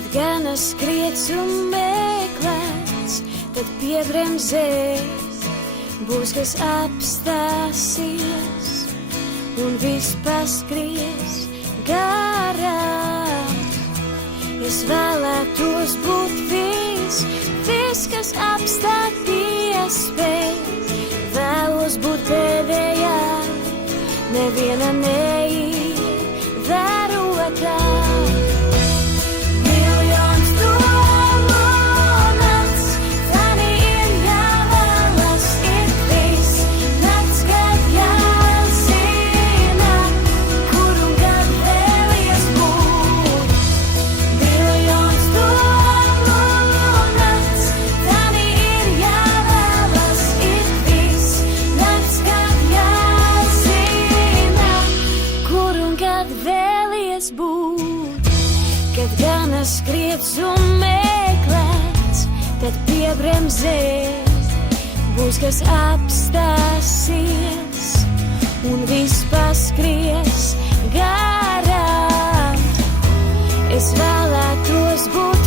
Kad gana skriets un meklēts, tad piebremzēs, būs kas apstāsies un viss paskries garām. Es vēlētos būt viss, kas apstāties spēj. Vēlos būt pēdējā, neviena neievērotā. Miljons domu nakts, tani ir jāvēlas ik viss. Nakts, kad jāzina, kur un kad vēlies būt. Miljons domu nakts, tani ir jāvēlas ik viss. Nakts, kad jāzina, kur un kad vēlies būt. Kad gana skriets un meklēts, tad piebremzēs, būs kas apstāsies un viss paskries garām. Es vēlētos būt